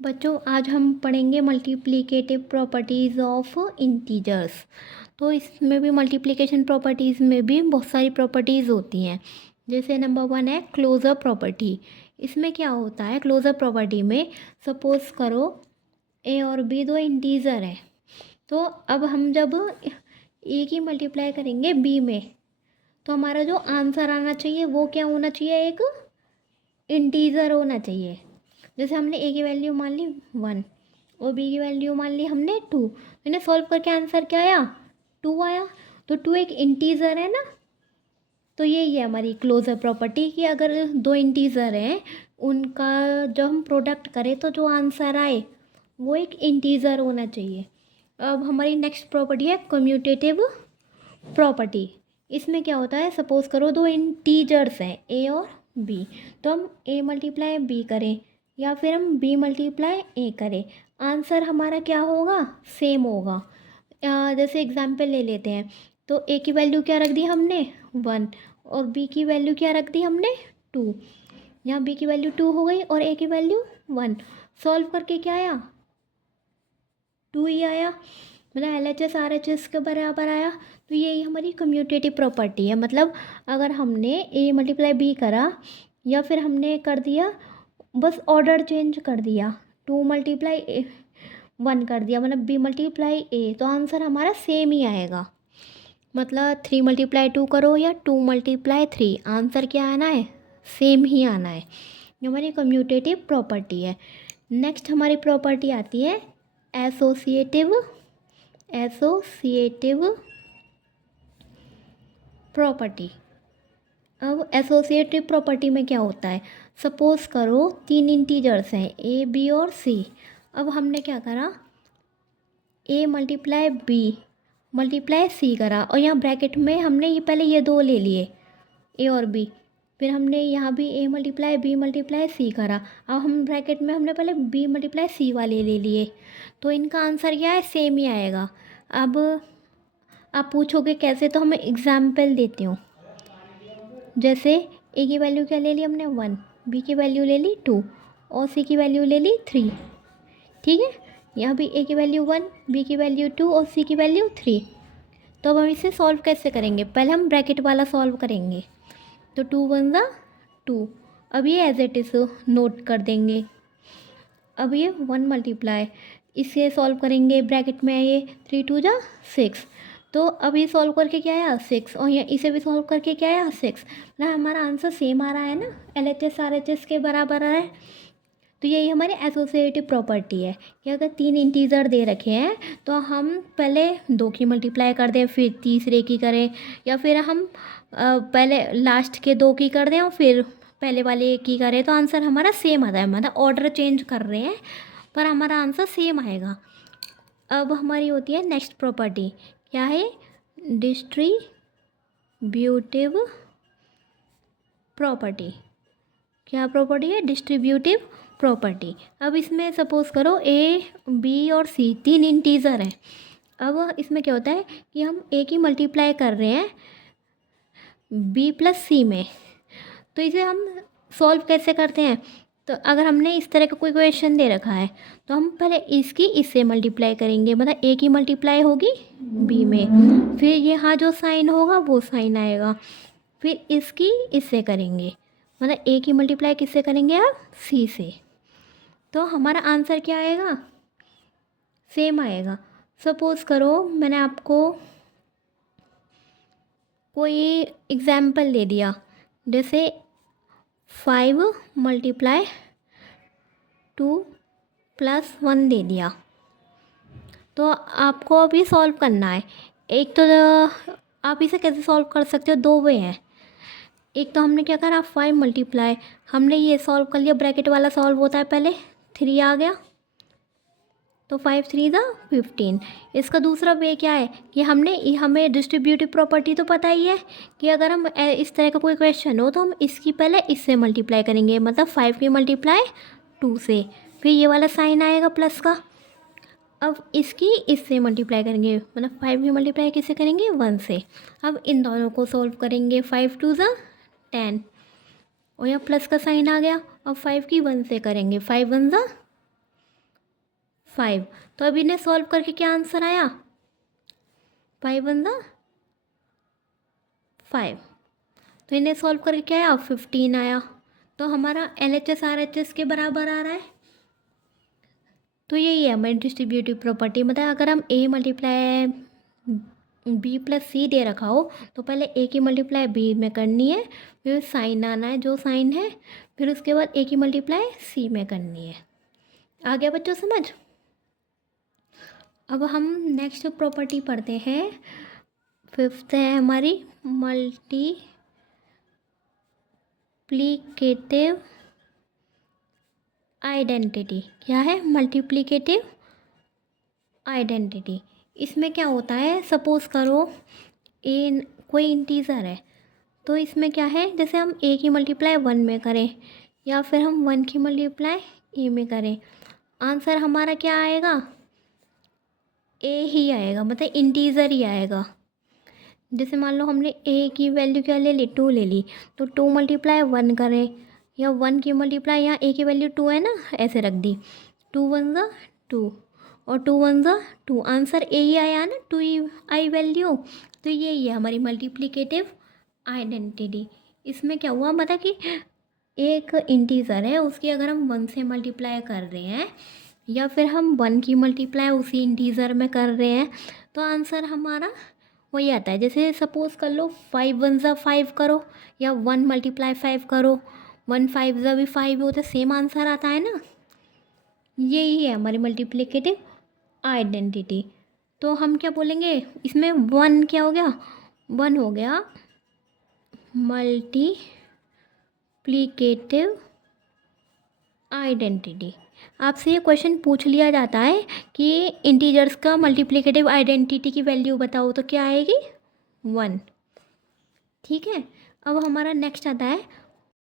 बच्चों आज हम पढ़ेंगे मल्टीप्लिकेटिव प्रॉपर्टीज़ ऑफ इंटीजर्स। तो इसमें भी मल्टीप्लिकेशन प्रॉपर्टीज़ में भी बहुत सारी प्रॉपर्टीज़ होती हैं। जैसे नंबर 1 है क्लोजर प्रॉपर्टी। इसमें क्या होता है क्लोजर प्रॉपर्टी में, सपोज़ करो ए और बी दो इंटीजर हैं। तो अब हम जब ए की मल्टीप्लाई करेंगे बी में, तो हमारा जो आंसर आना चाहिए वो क्या होना चाहिए, एक इंटीजर होना चाहिए। जैसे हमने ए की वैल्यू मान ली 1 और बी की वैल्यू मान ली हमने 2, मैंने सॉल्व करके आंसर क्या आया, 2 आया। तो 2 एक इंटीजर है ना। तो यही है हमारी क्लोजर प्रॉपर्टी कि अगर दो इंटीजर हैं उनका जब हम प्रोडक्ट करें तो जो आंसर आए वो एक इंटीजर होना चाहिए। अब हमारी नेक्स्ट प्रॉपर्टी है कम्यूटेटिव प्रॉपर्टी। इसमें क्या होता है, सपोज़ करो दो इंटीजर्स हैं ए और बी, तो हम ए मल्टीप्लाई बी करें या फिर हम बी मल्टीप्लाई ए करें, आंसर हमारा क्या होगा, सेम होगा। जैसे एग्जांपल ले लेते हैं, तो ए की वैल्यू क्या रख दी हमने 1 और बी की वैल्यू क्या रख दी हमने 2। यहाँ बी की वैल्यू 2 हो गई और ए की वैल्यू 1। सॉल्व करके क्या आया, 2 ही आया, मतलब LHS RHS के बराबर आया। तो यही हमारी कम्यूटेटिव प्रॉपर्टी है। मतलब अगर हमने ए मल्टीप्लाई बी करा या फिर हमने कर दिया बस ऑर्डर चेंज कर दिया, 2 मल्टीप्लाई 1 कर दिया, मतलब बी मल्टीप्लाई ए, तो आंसर हमारा सेम ही आएगा। मतलब 3 मल्टीप्लाई 2 करो या 2 मल्टीप्लाई 3, आंसर क्या आना है, सेम ही आना है। ये हमारी कम्यूटेटिव प्रॉपर्टी है। नेक्स्ट हमारी प्रॉपर्टी आती है एसोसिएटिव प्रॉपर्टी। अब एसोसिएटिव प्रॉपर्टी में क्या होता है, सपोज़ करो 3 इंटीजर्स हैं ए बी और सी। अब हमने क्या करा, A multiply B multiply C करा और यहाँ ब्रैकेट में हमने ये पहले ये दो ले लिए ए और बी, फिर हमने यहाँ भी A multiply B multiply C करा। अब हम ब्रैकेट में हमने पहले बी मल्टीप्लाई सी वाले ले लिए, तो इनका आंसर क्या है, सेम ही आएगा। अब आप पूछोगे कैसे, तो मैं एग्जाम्पल देती हूँ। जैसे ए की वैल्यू क्या ले ली हमने 1, बी की वैल्यू ले ली 2 और सी की वैल्यू ले ली 3। ठीक है, यहाँ भी ए की वैल्यू 1, बी की वैल्यू 2 और सी की वैल्यू 3। तो अब हम इसे सॉल्व कैसे करेंगे, पहले हम ब्रैकेट वाला सॉल्व करेंगे। तो 2 1 ज़ा 2, अब ये एज इट इज़ नोट कर देंगे। अब ये 1 मल्टीप्लाई, इसे सॉल्व करेंगे, ब्रैकेट में है ये 3 2 ज़ा 6। तो अब ये सॉल्व करके क्या आया 6 और ये इसे भी सॉल्व करके क्या आया 6। ना हमारा आंसर सेम आ रहा है ना, LHS RHS के बराबर आ रहा है। तो यही हमारी एसोसिएटिव प्रॉपर्टी है कि अगर 3 इंटीजर दे रखे हैं तो हम पहले 2 की मल्टीप्लाई कर दें फिर तीसरे की करें, या फिर हम पहले लास्ट के 2 की कर दें और फिर पहले वाले की करें, तो आंसर हमारा सेम आता है। मतलब ऑर्डर चेंज कर रहे हैं पर हमारा आंसर सेम आएगा। अब हमारी होती है नेक्स्ट प्रॉपर्टी, क्या है, डिस्ट्रीब्यूटिव प्रॉपर्टी। क्या प्रॉपर्टी है, डिस्ट्रीब्यूटिव प्रॉपर्टी। अब इसमें सपोज़ करो ए बी और सी 3 इंटीजर हैं। अब इसमें क्या होता है कि हम ए की मल्टीप्लाई कर रहे हैं बी प्लस सी में, तो इसे हम सॉल्व कैसे करते हैं। तो अगर हमने इस तरह का कोई क्वेश्चन दे रखा है तो हम पहले इसकी इससे मल्टीप्लाई करेंगे, मतलब ए की मल्टीप्लाई होगी बी में, फिर यहाँ जो साइन होगा वो साइन आएगा, फिर इसकी इससे करेंगे, मतलब ए की मल्टीप्लाई किससे करेंगे आप, सी से। तो हमारा आंसर क्या आएगा, सेम आएगा। सपोज़ करो मैंने आपको कोई एग्ज़ाम्पल दे दिया, जैसे 5 मल्टीप्लाई 2 प्लस 1 दे दिया, तो आपको अभी सॉल्व करना है। एक तो आप इसे कैसे सॉल्व कर सकते हो, दो वे हैं। एक तो हमने क्या करा, 5 मल्टीप्लाई, हमने ये सॉल्व कर लिया, ब्रैकेट वाला सॉल्व होता है पहले, 3 आ गया, तो 5 3 ज़ा 15। इसका दूसरा वे क्या है कि हमें डिस्ट्रीब्यूटिव प्रॉपर्टी तो पता ही है कि अगर हम इस तरह का कोई क्वेश्चन हो तो हम इसकी पहले इससे मल्टीप्लाई करेंगे, मतलब 5 की मल्टीप्लाई 2 से, फिर ये वाला साइन आएगा प्लस का। अब इसकी इससे मल्टीप्लाई करेंगे, मतलब 5 की मल्टीप्लाई किससे करेंगे, 1 से। अब इन दोनों को सॉल्व करेंगे, 5 2 ज़ा 10 और यहाँ प्लस का साइन आ गया। अब 5 की 1 से करेंगे, 5 1 ज़ा 5। तो अब इन्हें सॉल्व करके क्या आंसर आया? 5 वन ज़ा 5। तो इन्हें सॉल्व करके क्या आया? 15 आया। तो हमारा LHS RHS के बराबर आ रहा है। तो यही है हमारी डिस्ट्रीब्यूटिव प्रॉपर्टी। मतलब अगर हम A multiply B plus C दे रखा हो तो पहले A की मल्टीप्लाई B में करनी है, फिर साइन आना है जो साइन है, फिर उसके बाद A की मल्टीप्लाई C में करनी है। आ गया बच्चों समझ? अब हम नेक्स्ट प्रॉपर्टी पढ़ते हैं। 5th है हमारी मल्टीप्लिकेटिव आइडेंटिटी। क्या है? Multiplicative identity. इसमें क्या होता है, सपोज़ करो ए कोई इंटीज़र है, तो इसमें क्या है, जैसे हम ए की मल्टीप्लाई 1 में करें या फिर हम 1 की मल्टीप्लाई ए में करें, आंसर हमारा क्या आएगा? ए ही आएगा, मतलब इंटीज़र ही आएगा। जैसे मान लो हमने ए की वैल्यू क्या ले ली? 2 ले ली, तो 2 मल्टीप्लाई 1 करें या 1 की मल्टीप्लाई, यहाँ ए की वैल्यू 2 है ना, ऐसे रख दी, 2 वन ज़ा 2 और 2 वन ज़ा 2, आंसर ए ही आया ना, 2 ही आई वैल्यू। तो यही है हमारी मल्टीप्लिकेटिव आइडेंटिटी। इसमें क्या हुआ, मतलब कि एक इंटीज़र है, उसकी अगर हम 1 से मल्टीप्लाई कर रहे हैं या फिर हम 1 की मल्टीप्लाई उसी इंटीज़र में कर रहे हैं, तो आंसर हमारा वही आता है। जैसे सपोज़ कर लो 5 वन ज़ा 5 करो या 1 मल्टीप्लाई 5 करो, 1 5 ज़ा भी 5 हो, तो सेम आंसर आता है ना। यही है हमारी मल्टीप्लिकेटिव आइडेंटिटी। तो हम क्या बोलेंगे इसमें? 1 क्या हो गया? 1 हो गया मल्टीप्लिकेटिव आइडेंटिटी। आपसे ये क्वेश्चन पूछ लिया जाता है कि इंटीजर्स का मल्टीप्लिकेटिव आइडेंटिटी की वैल्यू बताओ, तो क्या आएगी? 1। ठीक है। अब हमारा नेक्स्ट आता है